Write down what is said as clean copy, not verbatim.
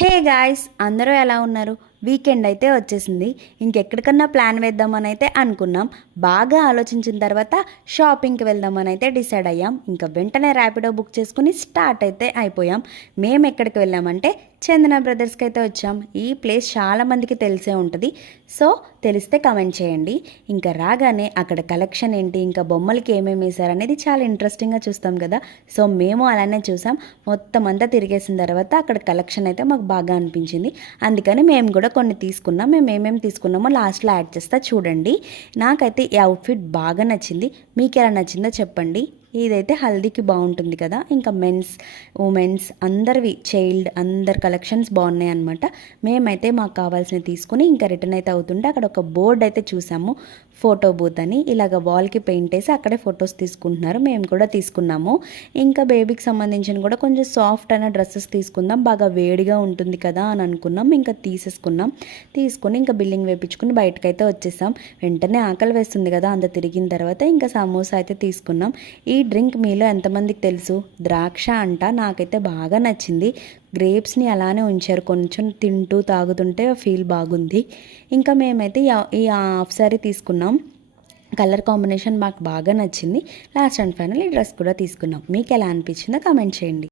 Hey guys, అందరూ ఎలా ఉన్నారు? వీకెండ్ అయితే వచ్చేసింది. ఇంకెక్కడికన్నా ప్లాన్ వేద్దామని అయితే అనుకున్నాం. బాగా ఆలోచించిన తర్వాత షాపింగ్కి వెళ్దామని అయితే డిసైడ్ అయ్యాం. ఇంకా వెంటనే ర్యాపిడో బుక్ చేసుకుని స్టార్ట్ అయితే అయిపోయాం. మేము ఎక్కడికి వెళ్ళామంటే చందన బ్రదర్స్కి అయితే వచ్చాం. ఈ ప్లేస్ చాలామందికి తెలిసే ఉంటుంది. సో తెలిస్తే కమెంట్ చేయండి. ఇంకా రాగానే అక్కడ కలెక్షన్ ఏంటి, ఇంకా బొమ్మలకి ఏమేమి వేశారు అనేది చాలా ఇంట్రెస్టింగ్గా చూస్తాం కదా. సో మేము అలానే చూసాం. మొత్తం అంతా తిరిగేసిన తర్వాత అక్కడ కలెక్షన్ అయితే మాకు బాగా అనిపించింది. అందుకని మేము కూడా కొన్ని తీసుకున్నాం. మేము ఏమేమి తీసుకున్నామో లాస్ట్లో యాడ్ చేస్తా చూడండి. నాకైతే ఈ అవుట్ఫిట్ బాగా నచ్చింది. మీకు ఎలా నచ్చిందో చెప్పండి. ఇదైతే హల్దీకి బాగుంటుంది కదా. ఇంకా మెన్స్, ఉమెన్స్ అందరివి, చైల్డ్ అందరి కలెక్షన్స్ బాగున్నాయి అనమాట. మేమైతే మాకు కావాల్సినవి తీసుకుని ఇంకా రిటర్న్ అయితే అవుతుంటే అక్కడ ఒక బోర్డు అయితే చూసాము, ఫోటో బూత్ అని. ఇలాగ వాల్కి పెయింట్ వేసి అక్కడే ఫొటోస్ తీసుకుంటున్నారు. మేము కూడా తీసుకున్నాము. ఇంకా బేబీకి సంబంధించిన కూడా కొంచెం సాఫ్ట్ అయిన డ్రెస్సెస్ తీసుకుందాం, బాగా వేడిగా ఉంటుంది కదా అని అనుకున్నాం. ఇంకా తీసేసుకున్నాం. తీసుకొని ఇంకా బిల్లింగ్ వేయించుకుని బయటకైతే వచ్చేసాం. వెంటనే ఆకలి వేస్తుంది కదా అంత తిరిగిన తర్వాత. ఇంకా సమోసా అయితే తీసుకున్నాం. ఈ డ్రింక్ మీలో ఎంతమందికి తెలుసు? ద్రాక్ష అంట. నాకైతే బాగా నచ్చింది. గ్రేప్స్ని అలానే ఉంచారు, కొంచెం తింటూ తాగుతుంటే ఫీల్ బాగుంది. ఇంకా మేమైతే ఈ హాఫ్ సారీ తీసుకున్నాం. కలర్ కాంబినేషన్ మాకు బాగా నచ్చింది. లాస్ట్ అండ్ ఫైనల్ ఈ డ్రెస్ కూడా తీసుకున్నాం. మీకు ఎలా అనిపించిందో కామెంట్ చేయండి.